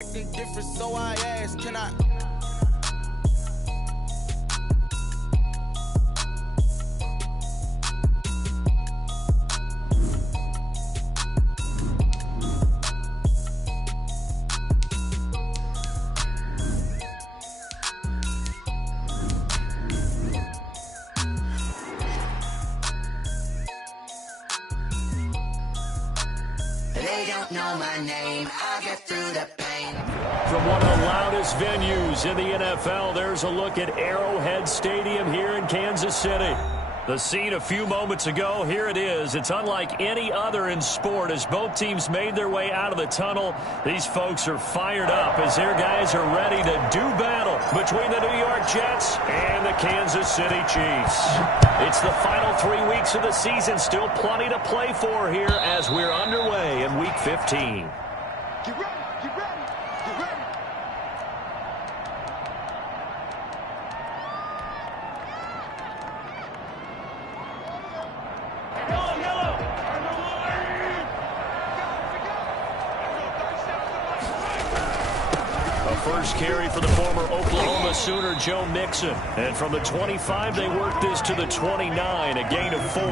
Acting different, so I asked, can I? They don't know my name, I'll get through the pain. From one of the loudest venues in the NFL, there's a look at Arrowhead Stadium here in Kansas City. The scene a few moments ago, here it is. It's unlike any other in sport as both teams made their way out of the tunnel. These folks are fired up as their guys are ready to do battle between the New York Jets and the Kansas City Chiefs. It's the final 3 weeks of the season, still plenty to play for here as we're underway in Week 15. Get ready, get ready, get ready. First carry for the former Oklahoma Sooner, Joe Mixon. And from the 25, they work this to the 29, a gain of 4.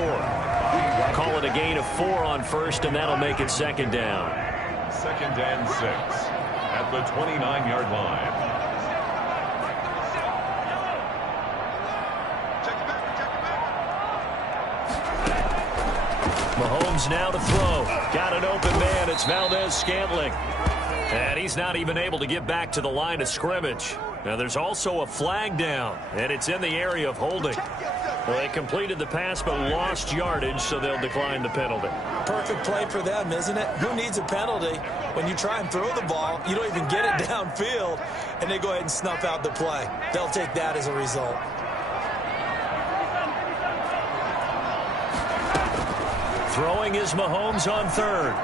Call it a gain of 4 on first, and that'll make it second down. 2nd and 6 at the 29-yard line. Mahomes now to throw. Got an open man. It's Valdez-Scantling. And he's not even able to get back to the line of scrimmage. Now there's also a flag down, and it's in the area of holding. Well, they completed the pass but lost yardage, so they'll decline the penalty. Perfect play for them, isn't it? Who needs a penalty? When you try and throw the ball, you don't even get it downfield, and they go ahead and snuff out the play. They'll take that as a result. Throwing is Mahomes on third.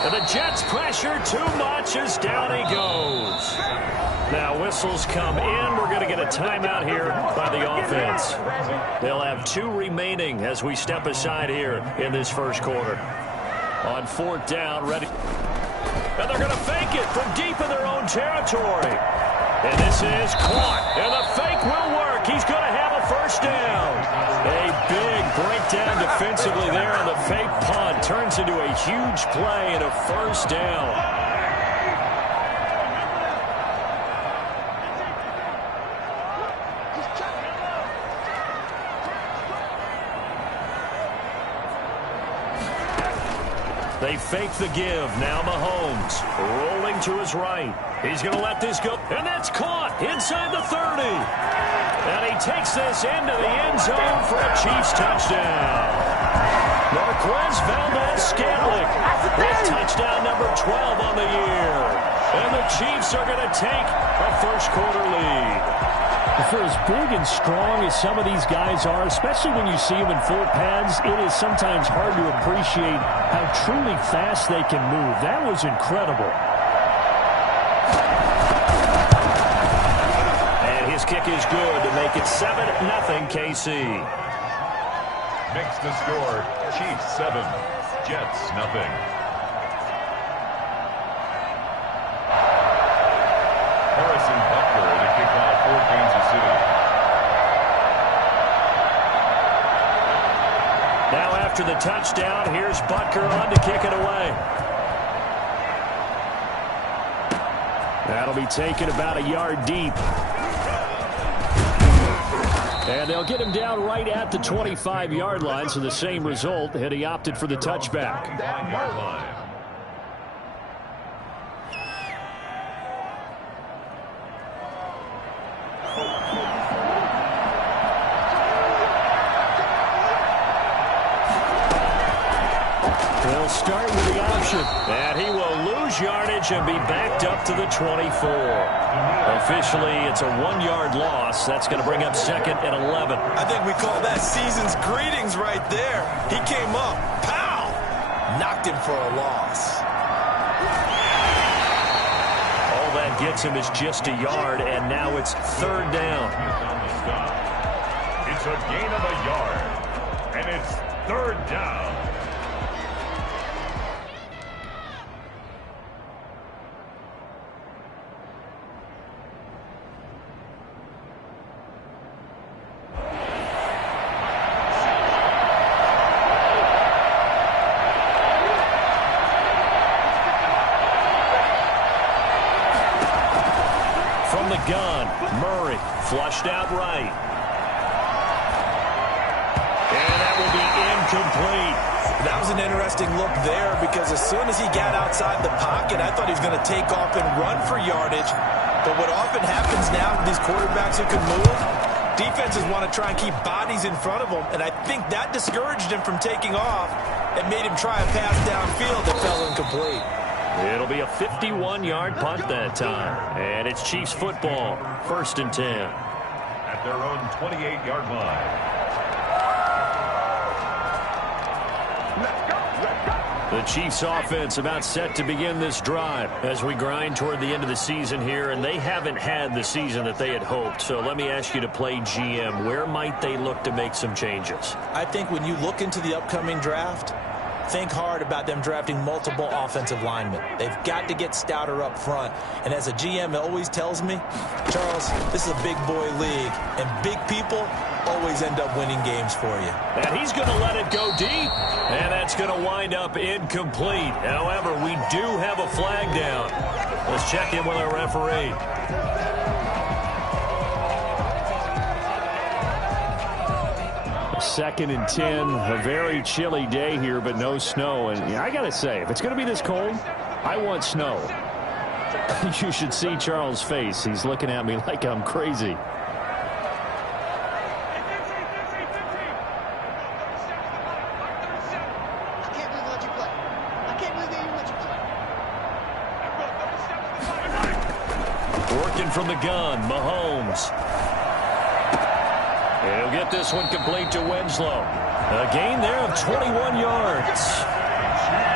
And the Jets pressure too much as down he goes. Now whistles come in. We're going to get a timeout here by the offense. They'll have 2 remaining as we step aside here in this first quarter. On 4th down, ready. And they're going to fake it from deep in their own territory. And this is caught. And the fake will work. He's going to have a first down. A big breakdown defensively there on the fake punt. Turns into a huge play and a first down. They fake the give. Now Mahomes rolling to his right. He's going to let this go. And that's caught inside the 30. And he takes this into the end zone for a Chiefs touchdown. Marquez Valdez-Scantling with touchdown number 12 on the year. And the Chiefs are going to take a first quarter lead. For as big and strong as some of these guys are, especially when you see them in full pads, it is sometimes hard to appreciate how truly fast they can move. That was incredible. And his kick is good to make it 7-0 KC. Makes the score Chiefs 7, Jets 0. Harrison Butker to kick off for Kansas City. Now after the touchdown, here's Butker on to kick it away. That'll be taken about a yard deep. And they'll get him down right at the 25-yard line, so the same result, and he opted for the touchback. 9-yard line. They'll start with the option, and he will lose yardage and be backed up to the 24. Officially, it's a 1-yard loss. That's going to bring up 2nd and 11. I think we call that season's greetings right there. He came up, pow, knocked him for a loss. All that gets him is just a yard, and now it's 3rd down. It's a gain of a yard, and it's 3rd down. the gun. Murray flushed out right. And that will be incomplete. That was an interesting look there because as soon as he got outside the pocket, I thought he was going to take off and run for yardage. But what often happens now with these quarterbacks who can move, defenses want to try and keep bodies in front of them, and I think that discouraged him from taking off and made him try a pass downfield that fell incomplete. It'll be a 51-yard punt that time, and it's Chiefs football, 1st and 10. At their own 28-yard line. The Chiefs offense about set to begin this drive as we grind toward the end of the season here, and they haven't had the season that they had hoped. So let me ask you to play GM. Where might they look to make some changes? I think when you look into the upcoming draft, think hard about them drafting multiple offensive linemen. They've got to get stouter up front. And as a GM, it always tells me, Charles, this is a big boy league, and big people always end up winning games for you. And he's going to let it go deep, and that's going to wind up incomplete. However, we do have a flag down. Let's check in with our referee. Second and 10, a very chilly day here, but no snow. And I got to say, if it's going to be this cold, I want snow. You should see Charles' face. He's looking at me like I'm crazy. Working from the gun, Mahomes. He'll get this one complete to Winslow. A gain there of 21 yards.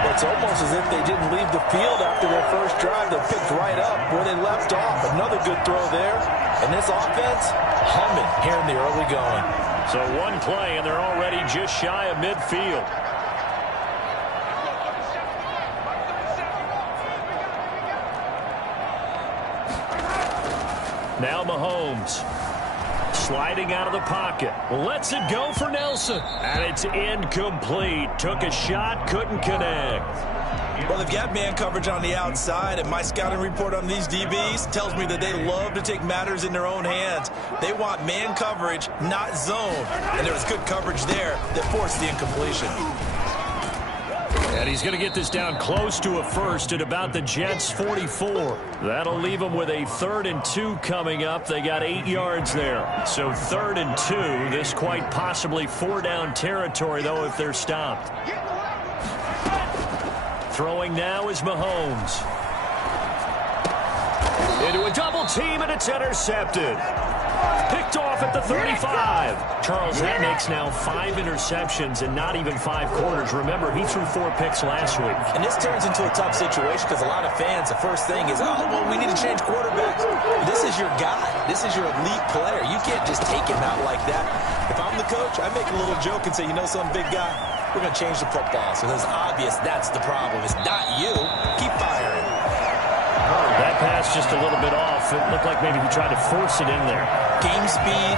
It's almost as if they didn't leave the field after their first drive. They picked right up where they left off. Another good throw there. And this offense, humming here in the early going. So one play, and they're already just shy of midfield. Now Mahomes. Sliding out of the pocket. Lets it go for Nelson. And it's incomplete. Took a shot, couldn't connect. Well, they've got man coverage on the outside, and my scouting report on these DBs tells me that they love to take matters in their own hands. They want man coverage, not zone. And there was good coverage there that forced the incompletion. And he's going to get this down close to a first at about the Jets' 44. That'll leave them with a 3rd and 2 coming up. They got 8 yards there. So 3rd and 2. This quite possibly 4-down territory, though, if they're stopped. Throwing now is Mahomes. Into a double team, and it's intercepted. Picked off at the 35. Charles, that makes now 5 interceptions and not even 5 quarters. Remember, he threw 4 picks last week. And this turns into a tough situation because a lot of fans, the first thing is, oh, well, we need to change quarterbacks. This is your guy. This is your elite player. You can't just take him out like that. If I'm the coach, I make a little joke and say, you know something, big guy? We're going to change the football. So it's obvious that's the problem. It's not you. Keep firing. That pass just a little bit off. It looked like maybe he tried to force it in there. Game speed,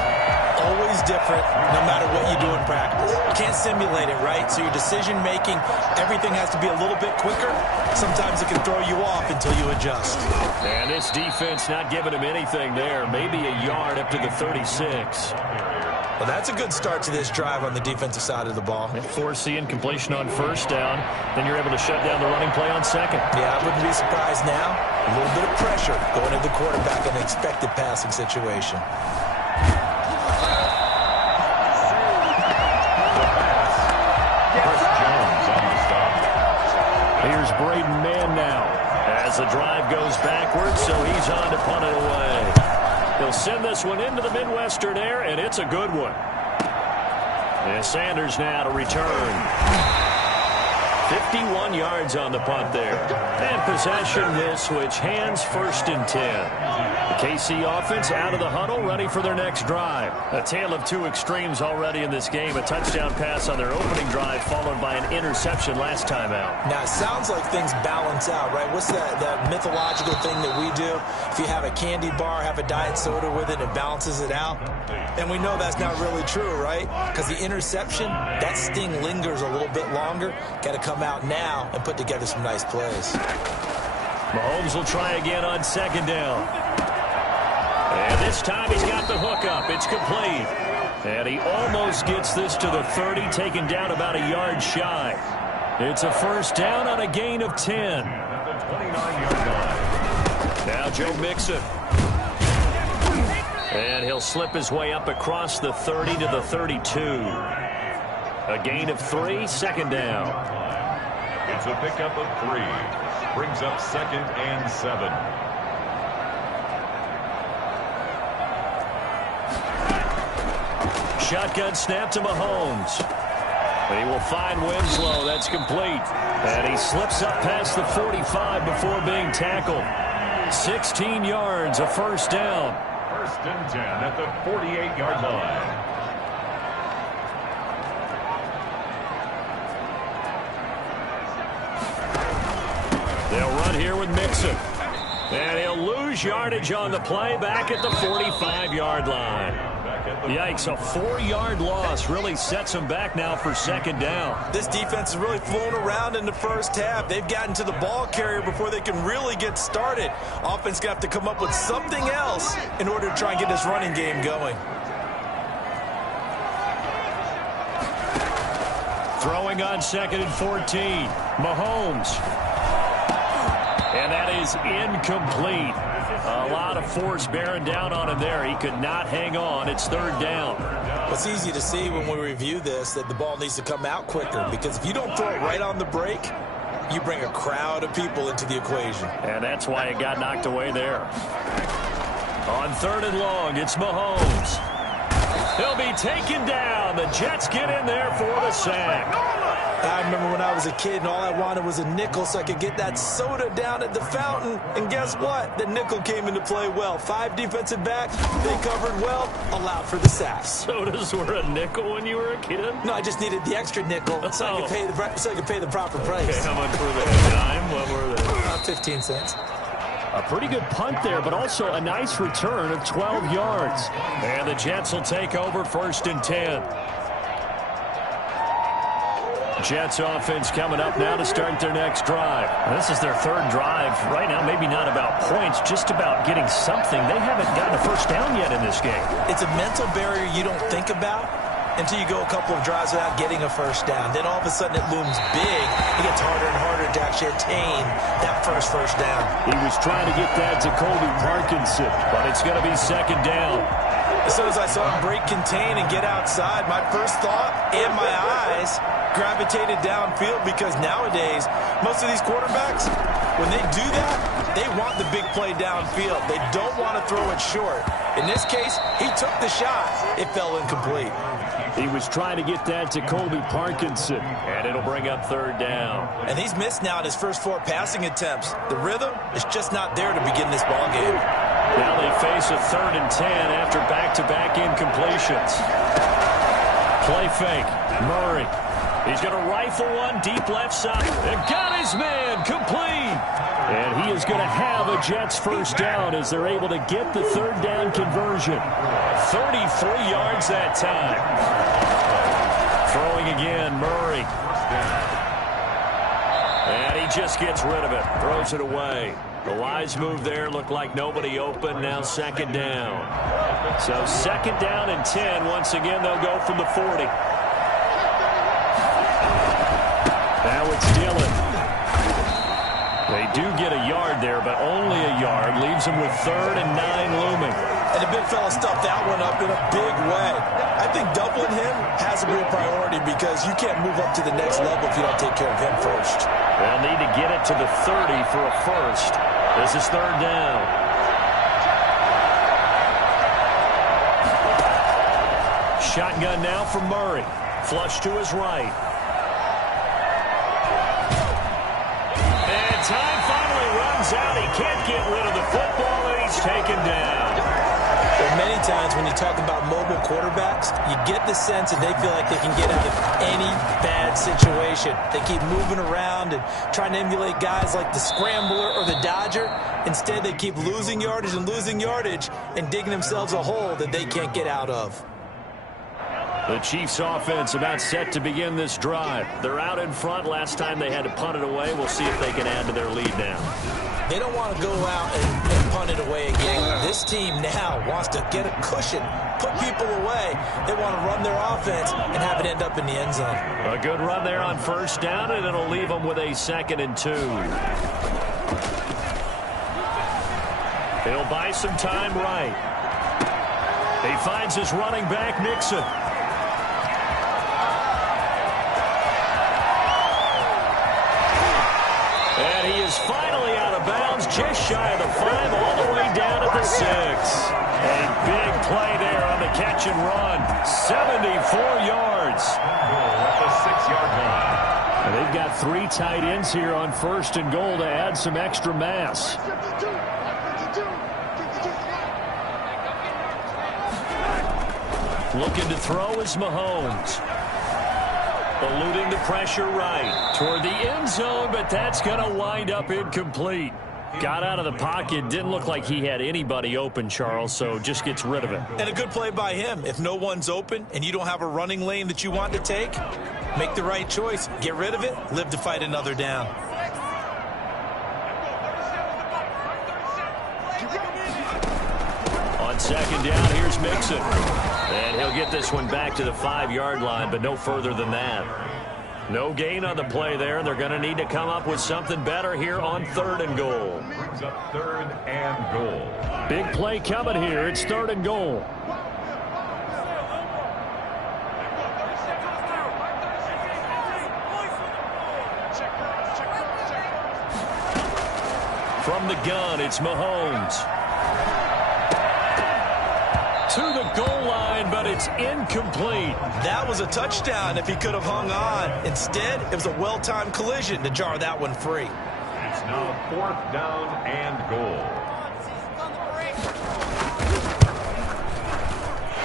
always different, no matter what you do in practice. You can't simulate it, right? So your decision-making, everything has to be a little bit quicker. Sometimes it can throw you off until you adjust. And this defense not giving him anything there. Maybe a yard up to the 36. Well, that's a good start to this drive on the defensive side of the ball. Force the incompletion on 1st down. Then you're able to shut down the running play on 2nd. Yeah, I wouldn't be surprised now. A little bit of pressure going to the quarterback in an expected passing situation. Here's Braden Mann now as the drive goes backwards, so he's on to punt it away. He'll send this one into the Midwestern air, and it's a good one. And Sanders now to return. 51 yards on the punt there. And possession will switch hands, 1st and 10. The KC offense out of the huddle, ready for their next drive. A tale of 2 extremes already in this game. A touchdown pass on their opening drive, followed by an interception last time out. Now, it sounds like things balance out, right? What's that mythological thing that we do? If you have a candy bar, have a diet soda with it, it balances it out. And we know that's not really true, right? Because the interception, that sting lingers a little bit longer. Got to come out now and put together some nice plays. Mahomes will try again on 2nd down. And this time he's got the hook up. It's complete. And he almost gets this to the 30, taken down about a yard shy. It's a first down on a gain of 10. At the 29-yard line. Now Joe Mixon. And he'll slip his way up across the 30 to the 32. A gain of 3, second down. It's a pickup of 3. Brings up 2nd and 7. Shotgun snap to Mahomes. And he will find Winslow. That's complete. And he slips up past the 45 before being tackled. 16 yards, a first down. First and 10 at the 48-yard line. They'll run here with Mixon. And he'll lose yardage on the play back at the 45-yard line. Yikes, a 4-yard loss really sets him back now for second down. This defense is really flown around in the first half. They've gotten to the ball carrier before they can really get started. Offense going to have to come up with something else in order to try and get this running game going. Throwing on 2nd and 14. Mahomes. And that is incomplete. A lot of force bearing down on him there. He could not hang on. It's third down. It's easy to see when we review this that the ball needs to come out quicker, because if you don't throw it right on the break, you bring a crowd of people into the equation. And that's why it got knocked away there. On 3rd and long, it's Mahomes. He'll be taken down. The Jets get in there for the sack. I remember when I was a kid and all I wanted was a nickel so I could get that soda down at the fountain. And guess what? The nickel came into play well. 5 defensive backs, they covered well, allowed for the sacks. Sodas were a nickel when you were a kid? No, I just needed the extra nickel so I could pay the proper price. Okay, how much were they? A dime? What were they? About 15 cents. A pretty good punt there, but also a nice return of 12 yards. And the Jets will take over 1st and 10. Jets offense coming up now to start their next drive. This is their 3rd drive. Right now, maybe not about points, just about getting something. They haven't gotten a first down yet in this game. It's a mental barrier you don't think about until you go a couple of drives without getting a first down. Then all of a sudden it looms big. It gets harder and harder to actually attain that first down. He was trying to get that to Colby Parkinson, but it's going to be second down. As soon as I saw him break contain and get outside, my first thought and my eyes gravitated downfield, because nowadays, most of these quarterbacks, when they do that, they want the big play downfield. They don't want to throw it short. In this case, he took the shot. It fell incomplete. He was trying to get that to Colby Parkinson, and it'll bring up 3rd down. And he's missed now in his first 4 passing attempts. The rhythm is just not there to begin this ball game. Now they face a 3rd and 10 after back-to-back incompletions. Play fake. Murray. He's going to rifle one deep left side. And got his man complete. And he is going to have a Jets first down as they're able to get the 3rd down conversion. 33 yards that time. Throwing again, Murray. And he just gets rid of it. Throws it away. The Lions move there. Looked like nobody open. Now 2nd down. So 2nd down and 10. Once again, they'll go from the 40. Now it's Dillon. They do get a yard there, but only a yard. Leaves them with 3rd and 9 looming. And the big fella stuffed that one up in a big way. I think doubling him has to be a priority, because you can't move up to the next level if you don't take care of him first. They'll need to get it to the 30 for a first. This is 3rd down. Shotgun now from Murray. Flush to his right. And time finally runs out. He can't get rid of the football, and he's taken down. Well, many times when you talk about mobile quarterbacks, you get the sense that they feel like they can get out of any bad situation. They keep moving around and trying to emulate guys like the Scrambler or the Dodger. Instead, they keep losing yardage and digging themselves a hole that they can't get out of. The Chiefs offense about set to begin this drive. They're out in front. Last time they had to punt it away. We'll see if they can add to their lead now. They don't want to go out and punt it away again. This team now wants to get a cushion, put people away. They want to run their offense and have it end up in the end zone. A good run there on first down, and it'll leave them with a 2nd and 2. He'll buy some time right. He finds his running back, Mixon. And he is finally out of bounds, just shy of the 5, all the way down at the 6. A big play there on the catch and run. 74 yards. At the 6-yard line. And they've got 3 tight ends here on 1st and goal to add some extra mass. Looking to throw is Mahomes. Eluding the pressure right toward the end zone, but that's going to wind up incomplete. Got out of the pocket. Didn't look like he had anybody open, Charles, so just gets rid of it. And a good play by him. If no one's open and you don't have a running lane that you want to take, make the right choice. Get rid of it. Live to fight another down. On 2nd down, here's Mixon. And he'll get this one back to the 5-yard line, but no further than that. No gain on the play there, and they're going to need to come up with something better here on 3rd and goal. Brings up 3rd and goal. Big play coming here. It's 3rd and goal. From the gun, it's Mahomes. To the goal line, but it's incomplete. That was a touchdown if he could have hung on. Instead, it was a well-timed collision to jar that one free. It's now 4th down and goal.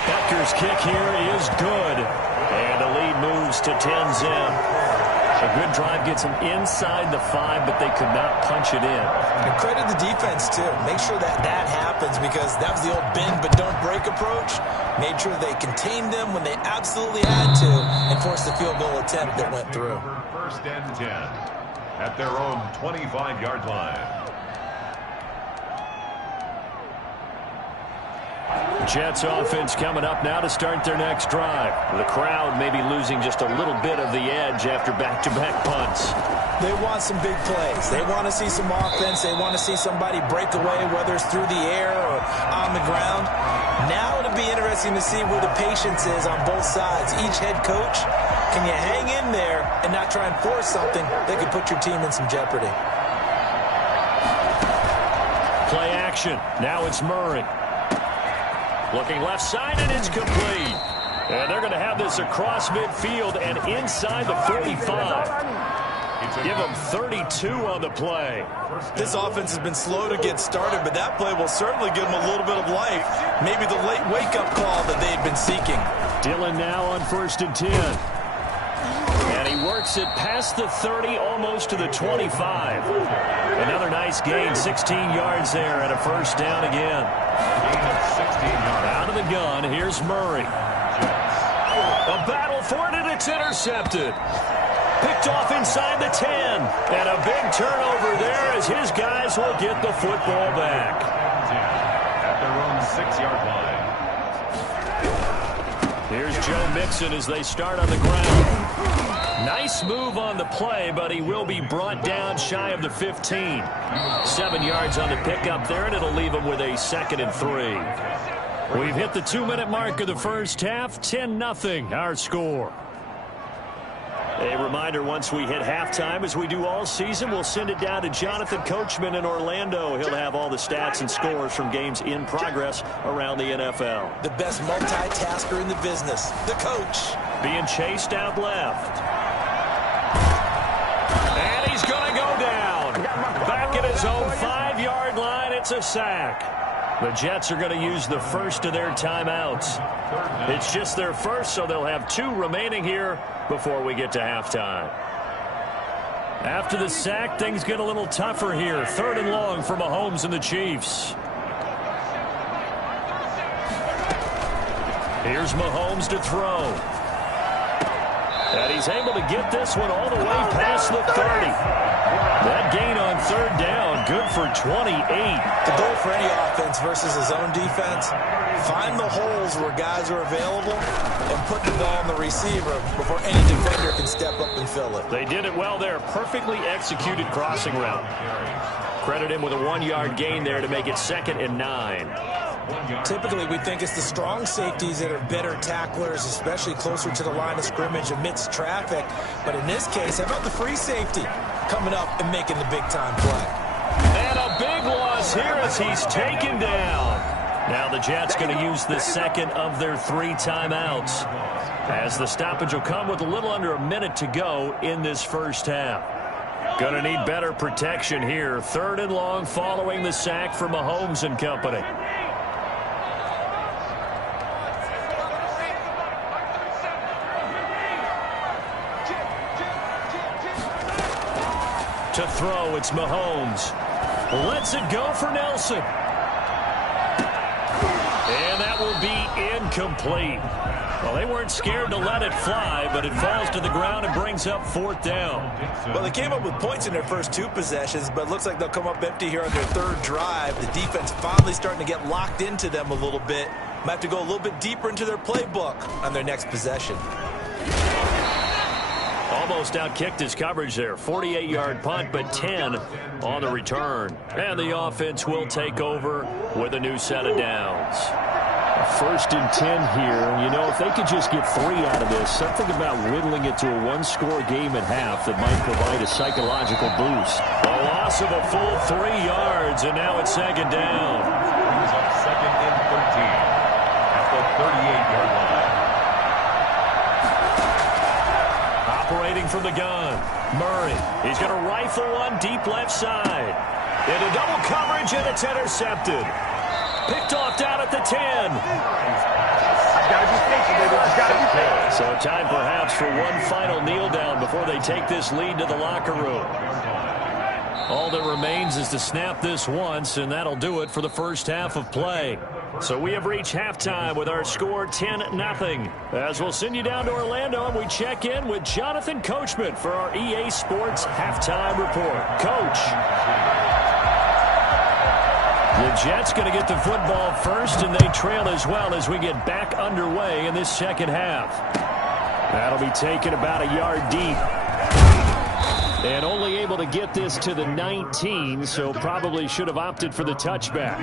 Butker's kick here is good. And the lead moves to 10-zip. A good drive gets them inside the 5, but they could not punch it in. And credit the defense, too. Make sure that happens, because that was the old bend but don't break approach. Made sure they contained them when they absolutely had to and forced the field goal attempt that went through. 1st and 10 at their own 25-yard line. Jets offense coming up now to start their next drive. The crowd may be losing just a little bit of the edge after back-to-back punts. They want some big plays. They want to see some offense. They want to see somebody break away, whether it's through the air or on the ground. Now it'll be interesting to see where the patience is on both sides. Each head coach, can you hang in there and not try and force something that could put your team in some jeopardy? Play action. Now it's Murray. Looking left side, and it's complete. And they're going to have this across midfield and inside the 45. Give them 32 on the play. This offense has been slow to get started, but that play will certainly give them a little bit of life. Maybe the late wake-up call that they had been seeking. Dillon now on 1st and 10. And he works it past the 30, almost to the 25. Another nice gain, 16 yards there, and a 1st down again. Gain of 16 yards. Out of the gun, here's Murray. A battle for it, and it's intercepted. Picked off inside the 10. And a big turnover there as his guys will get the football back. 10 at their own 6-yard line. Here's Joe Mixon as they start on the ground. Nice move on the play, but he will be brought down shy of the 15. 7 yards on the pickup there, and it'll leave him with a 2nd and 3. We've hit the 2-minute mark of the first half. 10-0 our score. A reminder, once we hit halftime, as we do all season, we'll send it down to Jonathan Coachman in Orlando. He'll have all the stats and scores from games in progress around the NFL. The best multitasker in the business, the coach. Being chased out left. And he's going to go down. Back at his own 5-yard line, it's a sack. The Jets are going to use the first of their timeouts. It's just their first, so they'll have 2 remaining here before we get to halftime. After the sack, things get a little tougher here. 3rd and long for Mahomes and the Chiefs. Here's Mahomes to throw. And he's able to get this one all the way past the 30. That gain on third down, good for 28. The goal for any offense versus his own defense, find the holes where guys are available and put the ball on the receiver before any defender can step up and fill it. They did it well there. Perfectly executed crossing route. Credit him with a 1-yard gain there to make it 2nd and 9. Typically, we think it's the strong safeties that are better tacklers, especially closer to the line of scrimmage amidst traffic. But in this case, how about the free safety coming up and making the big-time play? And a big loss here as he's taken down. Now the Jets going to use the second of their 3 timeouts, as the stoppage will come with a little under a minute to go in this first half. Going to need better protection here. 3rd and long following the sack for Mahomes and company. To throw, it's Mahomes. Lets it go for Nelson. And that will be incomplete. Well, they weren't scared to let it fly, but it falls to the ground and brings up 4th down. Well, they came up with points in their first 2 possessions, but it looks like they'll come up empty here on their 3rd drive. The defense finally starting to get locked into them a little bit. Might have to go a little bit deeper into their playbook on their next possession. Almost outkicked his coverage there. 48-yard punt, but 10 on the return. And the offense will take over with a new set of downs. 1st and 10 here. You know, if they could just get 3 out of this, something about whittling it to a 1-score game at half that might provide a psychological boost. A loss of a full 3 yards, and now it's 2nd down. Brings up 2nd and 13 at the 38-yard line. Operating from the gun, Murray. He's going to rifle one deep left side. Into double coverage, and it's intercepted. Picked off down at the 10. So time perhaps for one final kneel down before they take this lead to the locker room. All that remains is to snap this once, and that'll do it for the first half of play. So we have reached halftime with our score 10-0. As we'll send you down to Orlando, and we check in with Jonathan Coachman for our EA Sports Halftime Report. Coach. The Jets going to get the football first, and they trail as well as we get back underway in this second half. That'll be taken about a yard deep. And only able to get this to the 19, so probably should have opted for the touchback.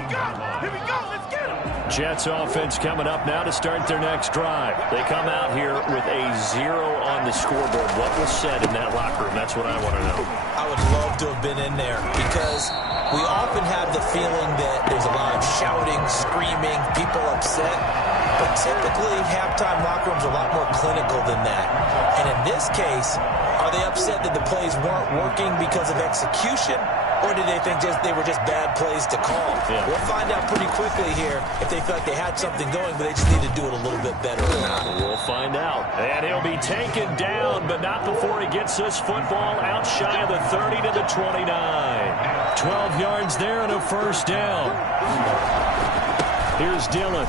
Here we go. Let's get him. Jets offense coming up now to start their next drive. They come out here with a 0 on the scoreboard. What was said in that locker room? That's what I want to know. I would love to have been in there because we often have the feeling that there's a lot of shouting, screaming, people upset. But typically, halftime locker rooms are a lot more clinical than that. And in this case, are they upset that the plays weren't working because of execution? Or did they think they were just bad plays to call? Yeah. We'll find out pretty quickly here if they felt like they had something going, but they just need to do it a little bit better or not. We'll find out. And he'll be taken down, but not before he gets this football out shy of the 30 to the 29. 12 yards there and a first down. Here's Dillon.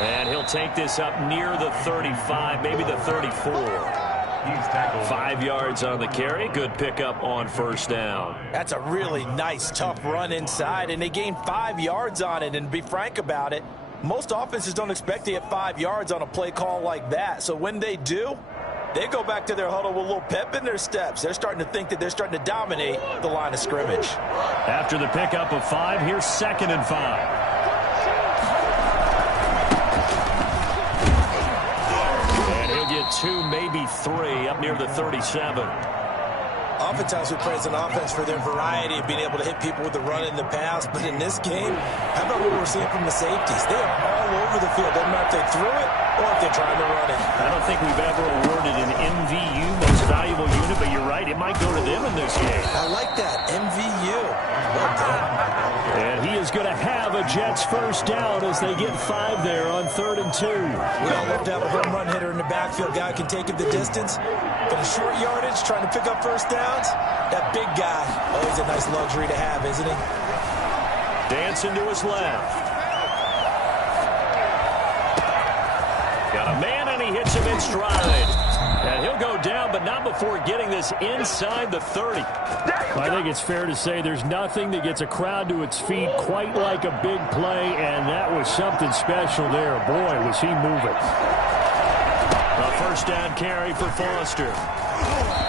And he'll take this up near the 35, maybe the 34. 5 yards on the carry. Good pickup on first down. That's a really nice, tough run inside, and they gained 5 yards on it. And to be frank about it, most offenses don't expect to get 5 yards on a play call like that. So when they do, they go back to their huddle with a little pep in their steps. They're starting to think that they're starting to dominate the line of scrimmage. After the pickup of 5, here's 2nd and 5. Get 2, maybe 3, up near the 37. Oftentimes we praise an offense for their variety of being able to hit people with the run and the pass, but in this game, how about what we're seeing from the safeties? They are all over the field. Doesn't matter if they threw it or if they're trying to run it. I don't think we've ever awarded an MVU, most valuable unit, but you're right, it might go to them in this game. I like that, MVU. Well done. And he is going to have a Jets first down as they get 5 there on 3rd and 2. We all love to have a home run hitter in the backfield. Guy can take it the distance. But in short yardage, trying to pick up first downs, that big guy, always a nice luxury to have, isn't he? Dancing to his left. Got a man, and he hits him in stride. And he'll go down, but not before getting this inside the 30. I think it's fair to say there's nothing that gets a crowd to its feet quite like a big play, and that was something special there. Boy, was he moving. A first down carry for Foster.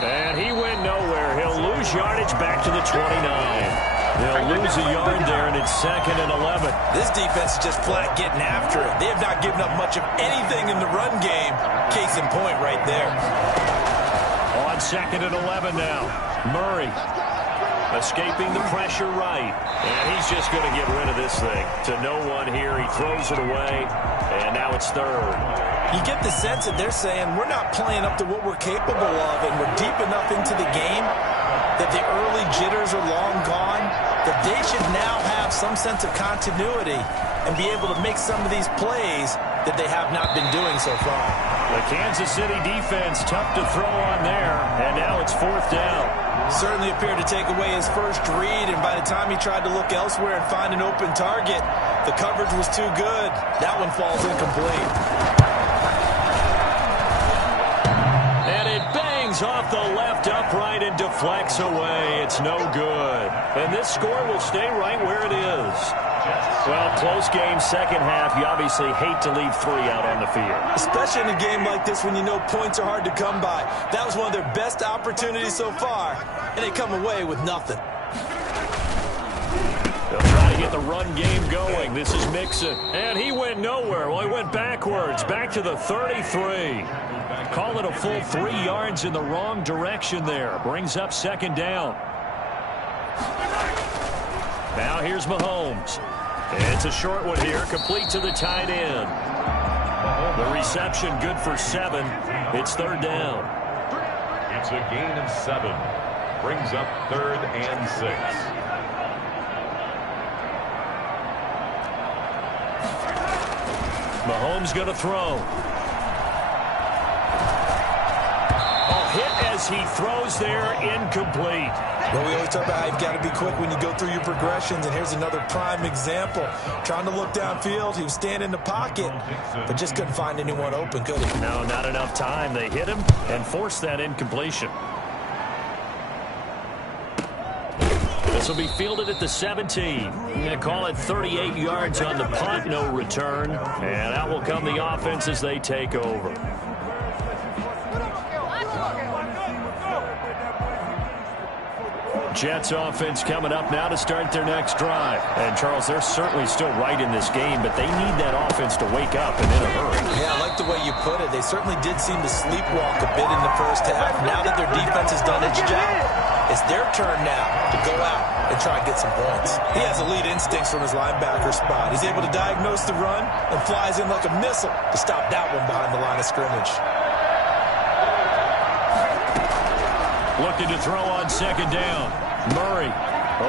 And he went nowhere. He'll lose yardage back to the 29. They'll lose a yard there, and it's 2nd and 11. This defense is just flat getting after it. They have not given up much of anything in the run game. Case in point right there. On 2nd and 11 now. Murray escaping the pressure right. And he's just going to get rid of this thing. To no one here. He throws it away. And now it's 3rd. You get the sense that they're saying we're not playing up to what we're capable of, and we're deep enough into the game that the early jitters are long gone, that they should now have some sense of continuity and be able to make some of these plays that they have not been doing so far. The Kansas City defense tough to throw on there, and now it's 4th down. Certainly appeared to take away his first read, and by the time he tried to look elsewhere and find an open target, the coverage was too good. That one falls incomplete. And it bangs off the left upright and deflects away. It's no good. And this score will stay right where it is. Well, close game, second half. You obviously hate to leave 3 out on the field. Especially in a game like this when you know points are hard to come by. That was one of their best opportunities so far, and they come away with nothing. They'll try to get the run game going. This is Mixon. And he went nowhere. Well, he went backwards, back to the 33. Call it a full 3 yards in the wrong direction there. Brings up 2nd down. Now here's Mahomes. It's a short one here, complete to the tight end. The reception good for 7. It's 3rd down. It's a gain of 7. Brings up 3rd and 6. Mahomes going to throw. Hit as he throws there, incomplete. Well, we always talk about how you've got to be quick when you go through your progressions, and here's another prime example. Trying to look downfield, he was standing in the pocket, but just couldn't find anyone open, could he? No, not enough time. They hit him and forced that incompletion. This will be fielded at the 17. I'm going to call it 38 yards on the punt, no return. And out will come the offense as they take over. Jets offense coming up now to start their next drive. And, Charles, they're certainly still right in this game, but they need that offense to wake up and in a hurry. Yeah, I like the way you put it. They certainly did seem to sleepwalk a bit in the first half. Now that their defense has done its job, it's their turn now to go out and try and get some points. He has elite instincts from his linebacker spot. He's able to diagnose the run and flies in like a missile to stop that one behind the line of scrimmage. Looking to throw on 2nd down. Murray.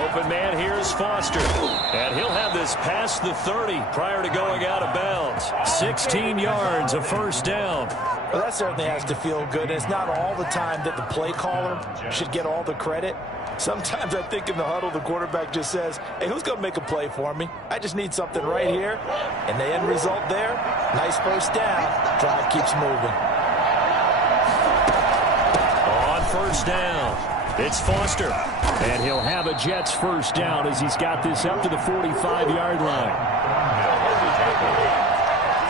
Open man, here's Foster. And he'll have this past the 30 prior to going out of bounds. 16 yards, a first down. Well, that certainly has to feel good. It's not all the time that the play caller should get all the credit. Sometimes I think in the huddle, the quarterback just says, hey, who's going to make a play for me? I just need something right here. And the end result there, nice first down. Drive keeps moving. On first down, it's Foster. And he'll have a Jets first down as he's got this up to the 45-yard line.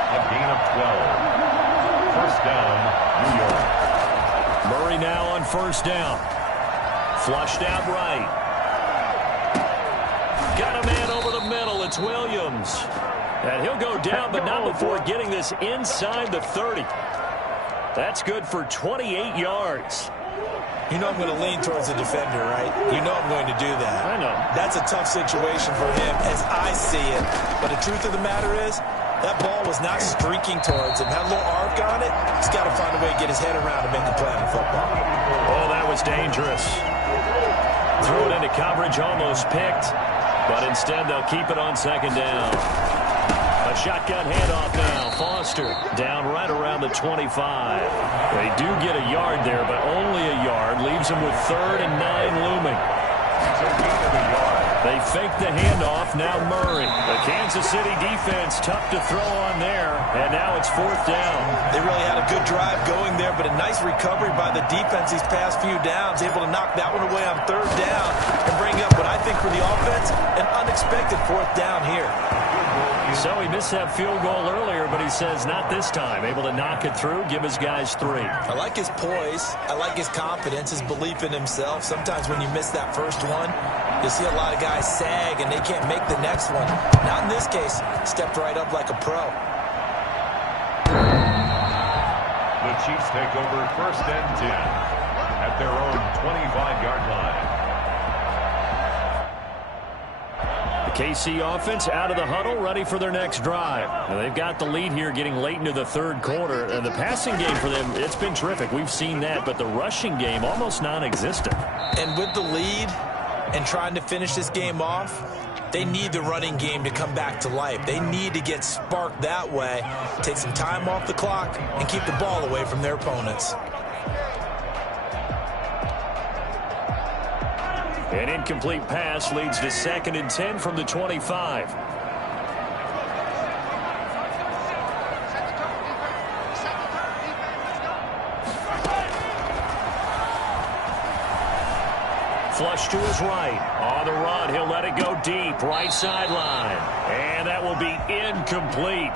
A gain of 12. First down, New York. Murray now on first down. Flushed out right. Got a man over the middle. It's Williams. And he'll go down, but not before getting this inside the 30. That's good for 28 yards. You know I'm going to lean towards the defender, right? You know I'm going to do that. I know. That's a tough situation for him as I see it. But the truth of the matter is, that ball was not streaking towards him. Had a little arc on it. He's got to find a way to get his head around and make the play on the football. Oh, that was dangerous. Threw it into coverage, almost picked. But instead, they'll keep it on 2nd down. A shotgun handoff now. Foster down right around the 25. They do get a yard there, but only a yard. Leaves them with 3rd and 9 looming. It's a gain of a yard. They fake the handoff. Now Murray. The Kansas City defense tough to throw on there. And now it's 4th down. They really had a good drive going there, but a nice recovery by the defense these past few downs. Able to knock that one away on 3rd down and bring up what I think for the offense, an unexpected 4th down here. So he missed that field goal earlier, but he says not this time. Able to knock it through, give his guys 3. I like his poise. I like his confidence, his belief in himself. Sometimes when you miss that first one, you see a lot of guys sag and they can't make the next one. Not in this case. Stepped right up like a pro. The Chiefs take over 1st and 10 at their own 25-yard line. KC offense out of the huddle, ready for their next drive. Now they've got the lead here getting late into the 3rd quarter. And the passing game for them, it's been terrific. We've seen that, but the rushing game almost non-existent. And with the lead and trying to finish this game off, they need the running game to come back to life. They need to get sparked that way, take some time off the clock, and keep the ball away from their opponents. An incomplete pass leads to 2nd and 10 from the 25. Flush to his right. On the run, he'll let it go deep. Right sideline. And that will be incomplete.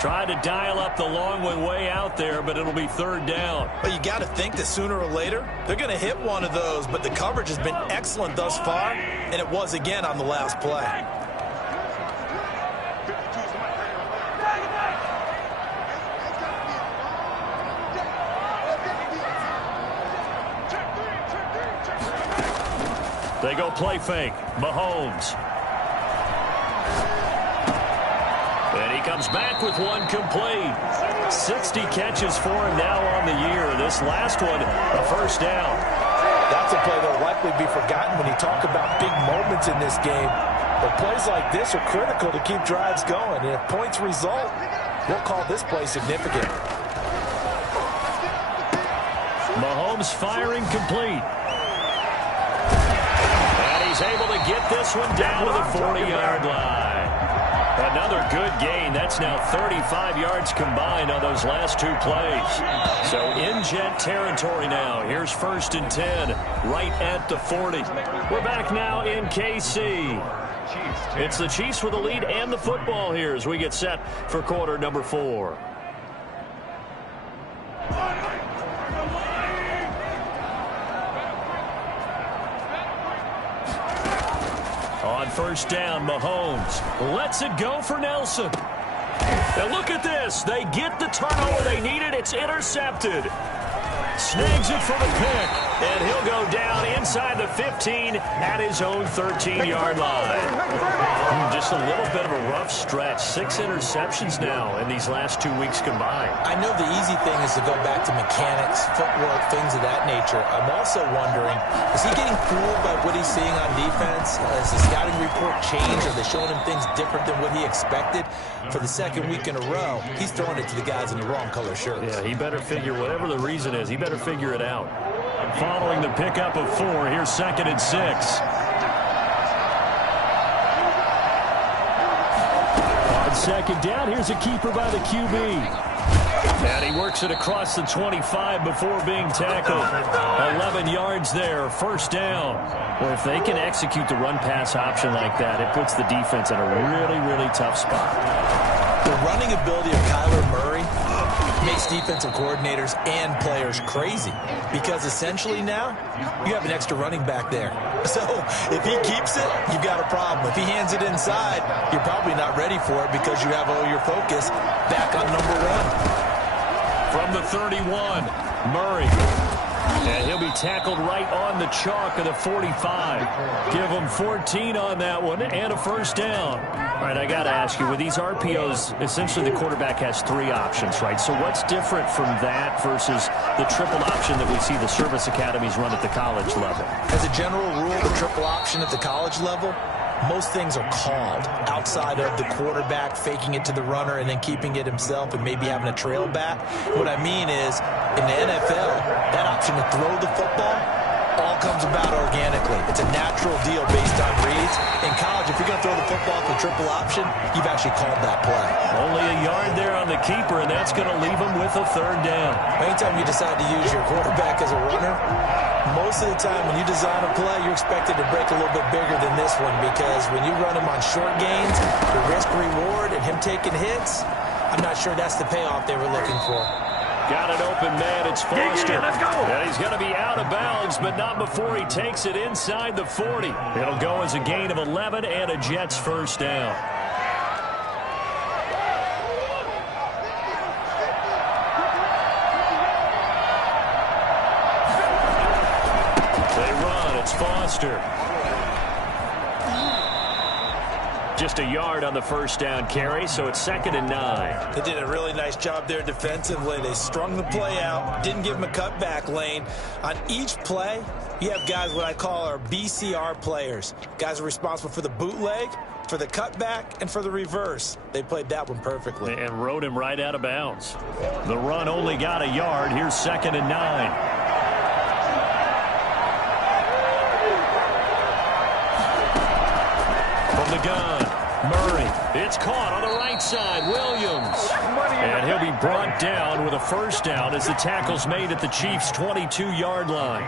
Tried to dial up the long way out there, but it'll be 3rd down. But you got to think that sooner or later, they're going to hit one of those. But the coverage has been excellent thus far, and it was again on the last play. They go play fake. Mahomes. And he comes back with one complete. 60 catches for him now on the year. This last one, a 1st down. That's a play that will likely be forgotten when you talk about big moments in this game. But plays like this are critical to keep drives going. And if points result, we'll call this play significant. Mahomes firing complete. And he's able to get this one down to the 40-yard line. Another good gain. That's now 35 yards combined on those last 2 plays. So in Jet territory now. Here's 1st and 10 right at the 40. We're back now in KC. It's the Chiefs with the lead and the football here as we get set for quarter number 4. On 1st down, Mahomes lets it go for Nelson. And look at this. They get the turnover they needed. It's intercepted. Snags it for the pick. And he'll go down inside the 15 at his own 13-yard line. Just a little bit of a rough stretch. 6 interceptions now in these last 2 weeks combined. I know the easy thing is to go back to mechanics, footwork, things of that nature. I'm also wondering, is he getting fooled by what he's seeing on defense? Has the scouting report changed? Are they showing him things different than what he expected? For the 2nd week in a row, he's throwing it to the guys in the wrong color shirts. Yeah, he better figure, whatever the reason is, he better figure it out. Following the pickup of 4, here's 2nd and 6. On 2nd down, here's a keeper by the QB. And he works it across the 25 before being tackled. 11 yards there, 1st down. Well, if they can execute the run-pass option like that, it puts the defense in a really, really tough spot. The running ability of Kyler Murray makes defensive coordinators and players crazy because essentially now you have an extra running back there. So if he keeps it, you've got a problem. If he hands it inside, you're probably not ready for it because you have all your focus back on number 1. From the 31, Murray. And he'll be tackled right on the chalk of the 45. Give him 14 on that one and a 1st down. All right, I got to ask you, with these RPOs, essentially the quarterback has 3 options, right? So what's different from that versus the triple option that we see the service academies run at the college level? As a general rule, the triple option at the college level, most things are called outside of the quarterback faking it to the runner and then keeping it himself and maybe having a trail back. What I mean is, in the NFL, that option to throw the football all comes about organically. It's a natural deal based on reads. In college, if you're going to throw the football to triple option, you've actually called that play. Only a yard there on the keeper, and that's going to leave him with a third down. Anytime you decide to use your quarterback as a runner, most of the time when you design a play, you're expected to break a little bit bigger than this one, because when you run him on short gains, the risk-reward and him taking hits, I'm not sure that's the payoff they were looking for. Got an open man. It's Foster. Let's go. And he's going to be out of bounds, but not before he takes it inside the 40. It'll go as a gain of 11 and a Jets first down. They run. It's Foster. Just a yard on the first down carry, so it's 2nd and 9. They did a really nice job there defensively. They strung the play out, didn't give him a cutback lane. On each play, you have guys what I call our BCR players. Guys are responsible for the bootleg, for the cutback, and for the reverse. They played that one perfectly. And rode him right out of bounds. The run only got a yard. Here's 2nd and 9. From the gun, Murray. It's caught on the right side. Williams. And he'll be brought down with a first down as the tackle's made at the Chiefs' 22-yard line.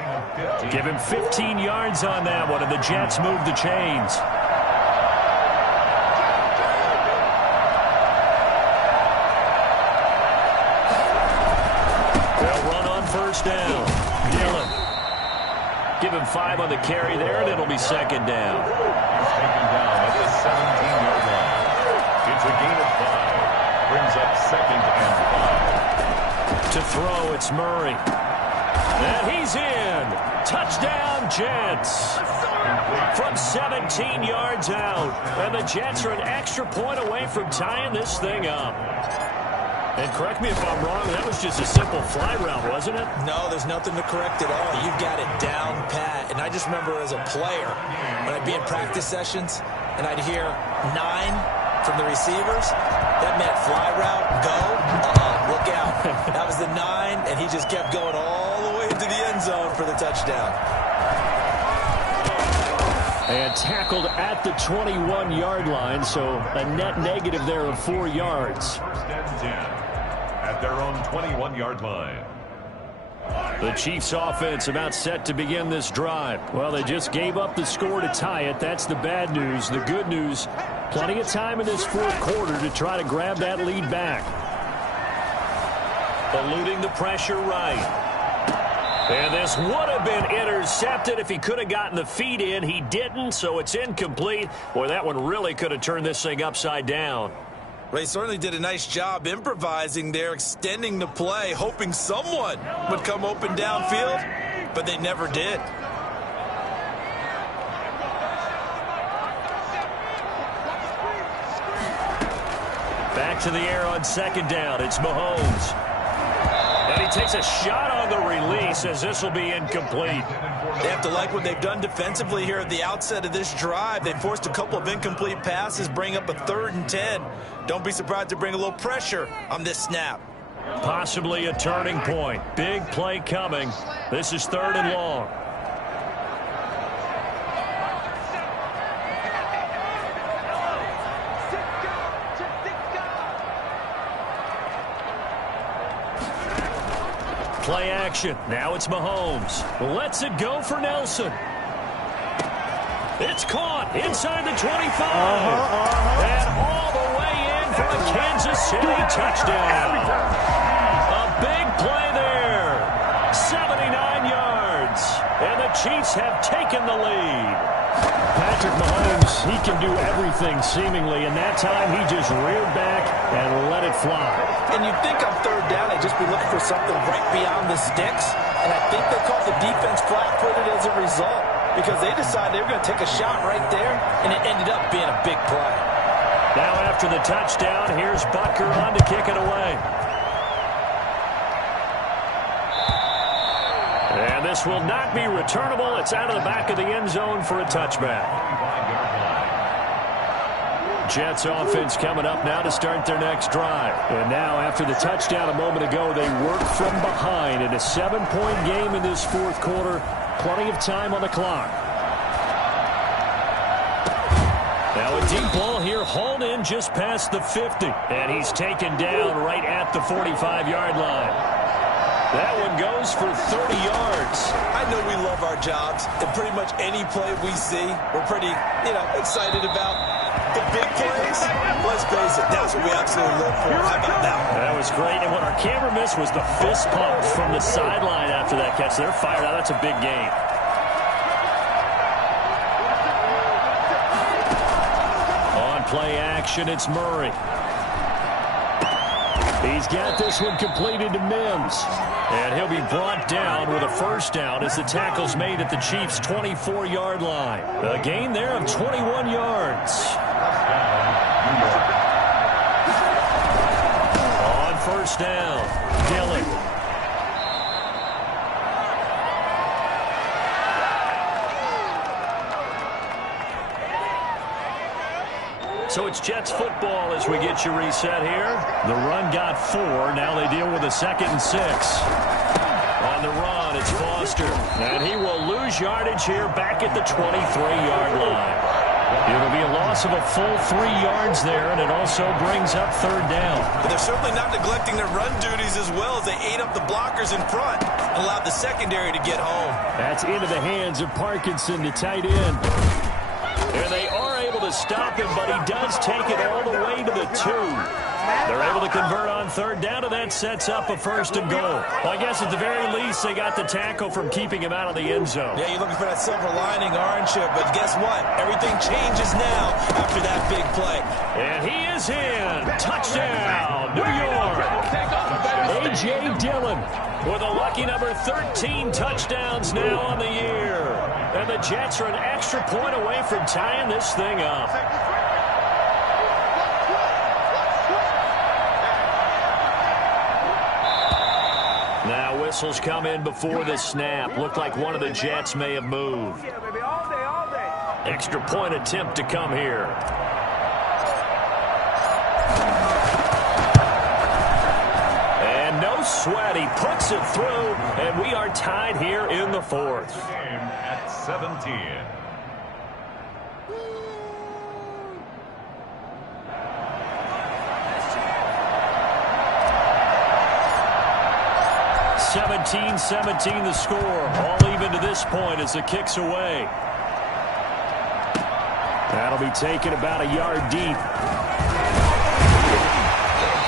Give him 15 yards on that one, and the Jets move the chains. They'll run on first down. Dillon. Give him 5 on the carry there, and it'll be 2nd down. Taken down at the 17-yard line. It's a gain of 5. Brings up 2nd and 5. To throw, it's Murray. And he's in. Touchdown, Jets. From 17 yards out. And the Jets are an extra point away from tying this thing up. And correct me if I'm wrong, that was just a simple fly route, wasn't it? No, there's nothing to correct at all. You've got it down pat. And I just remember as a player, when I'd be in practice sessions and I'd hear 9 from the receivers, that meant fly route, go, look out. That was the 9, and he just kept going all the way into the end zone for the touchdown. And tackled at the 21-yard line, so a net negative there of 4 yards. First and 10 at their own 21-yard line. The Chiefs offense about set to begin this drive. Well, they just gave up the score to tie it. That's the bad news. The good news, plenty of time in this fourth quarter to try to grab that lead back. Eluding the pressure right. And this would have been intercepted if he could have gotten the feet in. He didn't, so it's incomplete. Boy, that one really could have turned this thing upside down. Well, he certainly did a nice job improvising there, extending the play, hoping someone would come open downfield, but they never did. Back to the air on 2nd down. It's Mahomes. And he takes a shot on the release as this will be incomplete. They have to like what they've done defensively here at the outset of this drive. They forced a couple of incomplete passes, bring up a 3rd and 10. Don't be surprised to bring a little pressure on this snap. Possibly a turning point. Big play coming. This is 3rd and long. Play action. Now it's Mahomes. Lets it go for Nelson. It's caught inside the 25. And all the way in for a Kansas City touchdown. A big play there. 79 yards. And the Chiefs have taken the lead. Patrick Mahomes, he can do everything seemingly, and that time he just reared back and let it fly. And you'd think on 3rd down they'd just be looking for something right beyond the sticks, and I think they caught the defense flat-footed as a result because they decided they were going to take a shot right there, and it ended up being a big play. Now after the touchdown, here's Butker on to kick it away. And this will not be returnable. It's out of the back of the end zone for a touchback. Jets offense coming up now to start their next drive. And now after the touchdown a moment ago, they work from behind in a 7-point game in this fourth quarter. Plenty of time on the clock. Now a deep ball here, hauled in just past the 50. And he's taken down right at the 45-yard line. That one goes for 30 yards. I know we love our jobs, and pretty much any play we see, we're pretty, excited about. The big plays, let's face it, that's what we absolutely look for. How about that one? That was great, and what our camera missed was the fist pump from the sideline after that catch. They're fired out. That's a big game. On play action, it's Murray. He's got this one completed to Mims. And he'll be brought down with a first down as the tackle's made at the Chiefs' 24-yard line. A gain there of 21 yards. On first down, Dillon. So it's Jets football as we get you reset here. The run got 4. Now they deal with a 2nd and 6. On the run, it's Foster. And he will lose yardage here back at the 23-yard line. It'll be a loss of a full 3 yards there, and it also brings up 3rd down. But they're certainly not neglecting their run duties as well as they ate up the blockers in front. Allowed the secondary to get home. That's into the hands of Parkinson, the tight end. And they are able to stop him, but he does take it all the way to the 2. They're able to convert on 3rd down, and that sets up a 1st and goal. Well, I guess at the very least, they got the tackle from keeping him out of the end zone. Yeah, you're looking for that silver lining, aren't you? But guess what? Everything changes now after that big play. And he is in. Touchdown, New York. A.J. Dillon with a lucky number 13 touchdowns now on the year. And the Jets are an extra point away from tying this thing up. Now whistles come in before the snap. Looked like one of the Jets may have moved. Extra point attempt to come here. And no sweat. He puts it through, and we are tied here in the 4th. At 17. (17-17) the score. All even to this point as the kick's away. That'll be taken about a yard deep.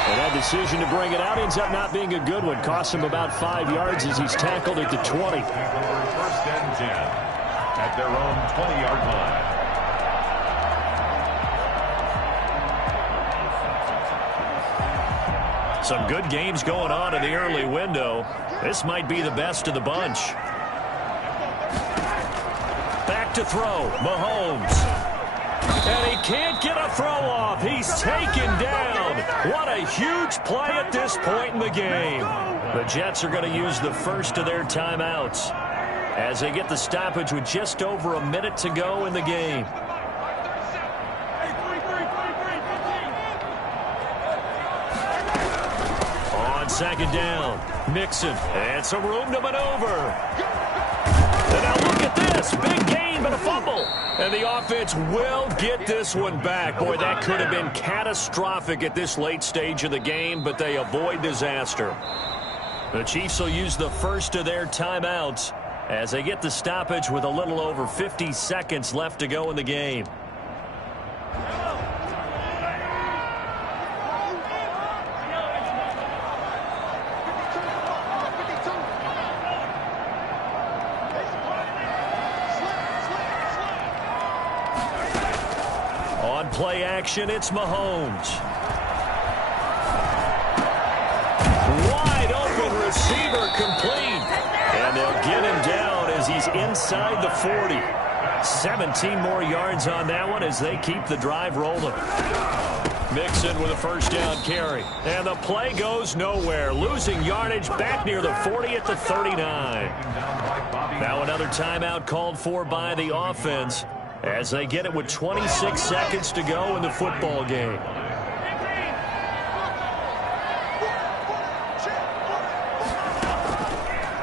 And that decision to bring it out ends up not being a good one. Costs him about 5 yards as he's tackled at the 20. 1st and 10 at their own 20-yard line. Some good games going on in the early window. This might be the best of the bunch. Back to throw, Mahomes. And he can't get a throw off. He's taken down. What a huge play at this point in the game. The Jets are going to use the first of their timeouts as they get the stoppage with just over a minute to go in the game. On 2nd down, Mixon. And some room to maneuver. And now look at this. Big gain, but a fumble. And the offense will get this one back. Boy, that could have been catastrophic at this late stage of the game, but they avoid disaster. The Chiefs will use the first of their timeouts as they get the stoppage with a little over 50 seconds left to go in the game. On play action, it's Mahomes. Wide open receiver complete. And they'll get him down as he's inside the 40. 17 more yards on that one as they keep the drive rolling. Mixon with a first down carry. And the play goes nowhere. Losing yardage back near the 40 at the 39. Now another timeout called for by the offense as they get it with 26 seconds to go in the football game.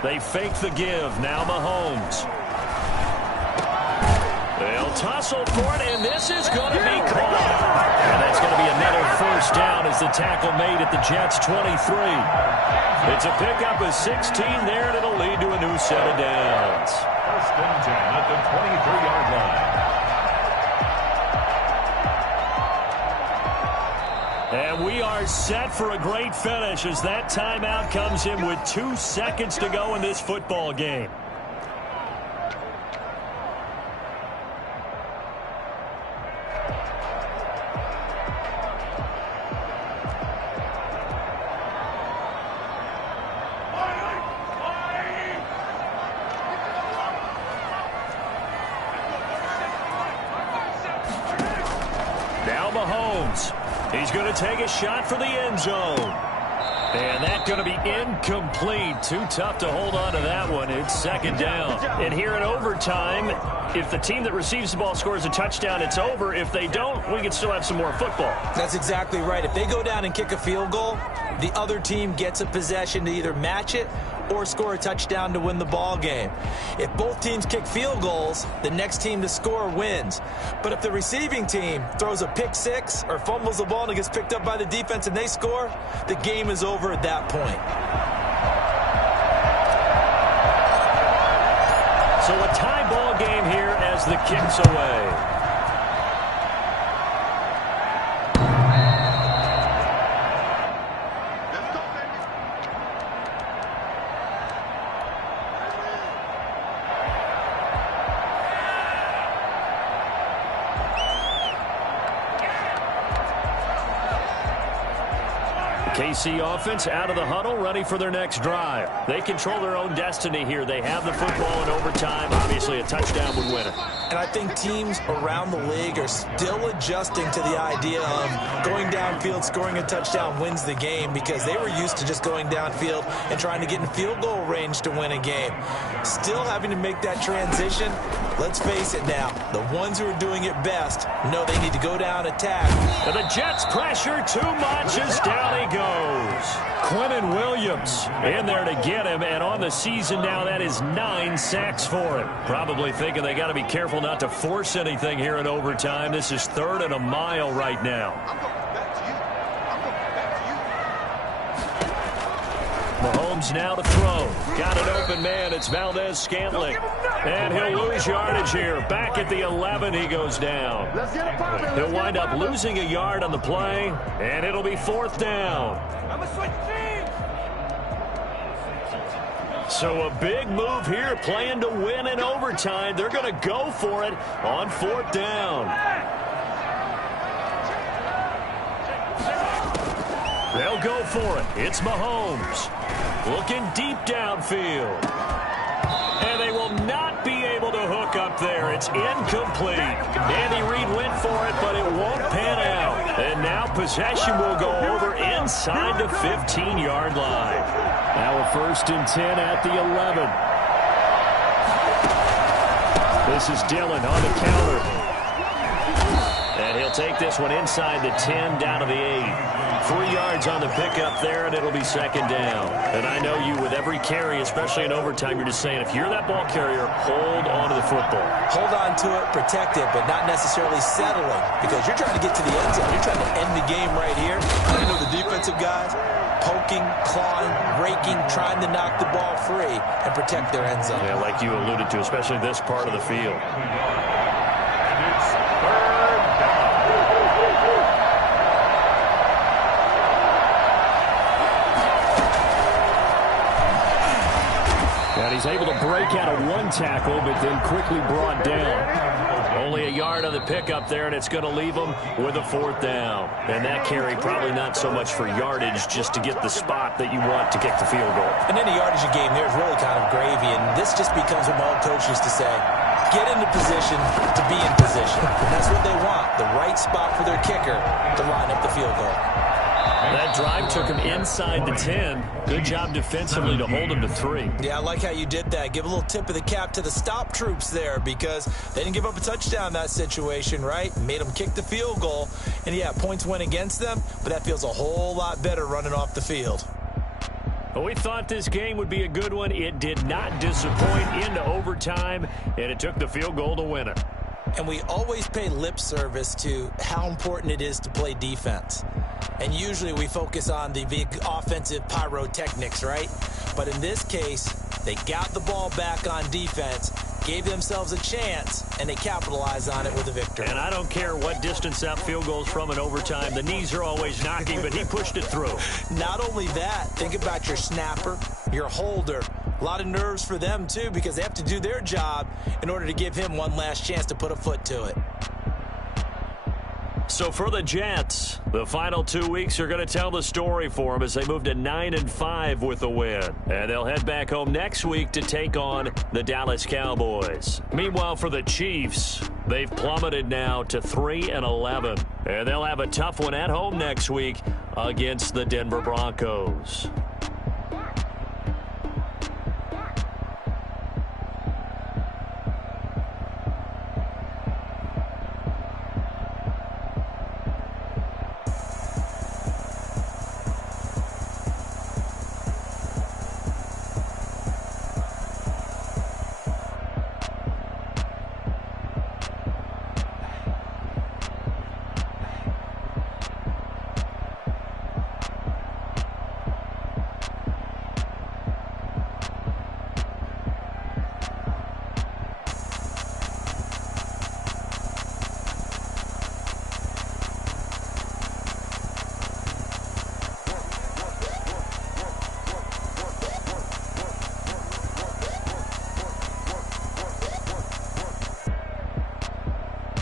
They fake the give. Now Mahomes. They'll tussle for it, and this is going to be caught. And that's going to be another first down as the tackle made at the Jets' 23. It's a pickup of 16 there, and it'll lead to a new set of downs. First and 10 at the 23-yard line. And we are set for a great finish as that timeout comes in with 2 seconds to go in this football game. Now Mahomes. He's going to take a shot for the end zone. And that's going to be incomplete. Too tough to hold on to that one. It's second down. And here in overtime, if the team that receives the ball scores a touchdown, it's over. If they don't, we can still have some more football. That's exactly right. If they go down and kick a field goal, the other team gets a possession to either match it or score a touchdown to win the ball game. If both teams kick field goals, the next team to score wins. But if the receiving team throws a pick six or fumbles the ball and it gets picked up by the defense and they score, the game is over at that point. So a tie ball game here as the kick's away. KC offense out of the huddle, ready for their next drive. They control their own destiny here. They have the football in overtime. Obviously, a touchdown would win it. And I think teams around the league are still adjusting to the idea of going downfield, scoring a touchdown wins the game, because they were used to just going downfield and trying to get in field goal range to win a game. Still having to make that transition. Let's face it now, the ones who are doing it best know they need to go down, attack. And the Jets pressure too much as down he goes. Quentin Williams in there to get him, and on the season now, that is 9 sacks for him. Probably thinking they got to be careful not to force anything here in overtime. This is 3rd and a mile right now. Mahomes now to throw. Got an open man. It's Valdez-Scantling. And he'll lose yardage here. Back at the 11, he goes down. He'll wind up losing a yard on the play, and it'll be 4th down. So a big move here, playing to win in overtime. They're going to go for it on 4th down. They'll go for it. It's Mahomes. Looking deep downfield. And they will not be able to hook up there. It's incomplete. Andy Reid went for it, but it won't pan out. And now possession will go over inside the 15-yard line. Now a 1st and 10 at the 11. This is Dillon on the counter. And he'll take this one inside the 10 down to the 8. 3 yards on the pickup there, and it'll be 2nd down. And I know you, with every carry, especially in overtime, you're just saying, if you're that ball carrier, hold on to the football. Hold on to it, protect it, but not necessarily settling, because you're trying to get to the end zone. You're trying to end the game right here. You know, the defensive guys poking, clawing, raking, trying to knock the ball free and protect their end zone. Yeah, like you alluded to, especially this part of the field. And it's 3rd down. And he's able to break out of 1 tackle, but then quickly brought down. Only a yard on the pickup there, and it's going to leave him with a 4th down. And that carry probably not so much for yardage, just to get the spot that you want to kick the field goal. And any yardage a game there is really kind of gravy, and this just becomes what my old coach used to say. Get into position to be in position. And that's what they want, the right spot for their kicker to line up the field goal. That drive took him inside the 10. Good job defensively to hold him to 3. Yeah, I like how you did that. Give a little tip of the cap to the stop troops there, because they didn't give up a touchdown in that situation, right? Made them kick the field goal. And, yeah, points went against them, but that feels a whole lot better running off the field. We thought this game would be a good one. It did not disappoint into overtime, and it took the field goal to win it. And we always pay lip service to how important it is to play defense. And usually we focus on the big offensive pyrotechnics, right? But in this case, they got the ball back on defense, gave themselves a chance, and they capitalized on it with a victory. And I don't care what distance that field goes from in overtime. The knees are always knocking, but he pushed it through. Not only that, think about your snapper, your holder. A lot of nerves for them, too, because they have to do their job in order to give him one last chance to put a foot to it. So for the Jets, the final 2 weeks are going to tell the story for them as they move to 9-5 with a win. And they'll head back home next week to take on the Dallas Cowboys. Meanwhile, for the Chiefs, they've plummeted now to 3-11. And they'll have a tough one at home next week against the Denver Broncos.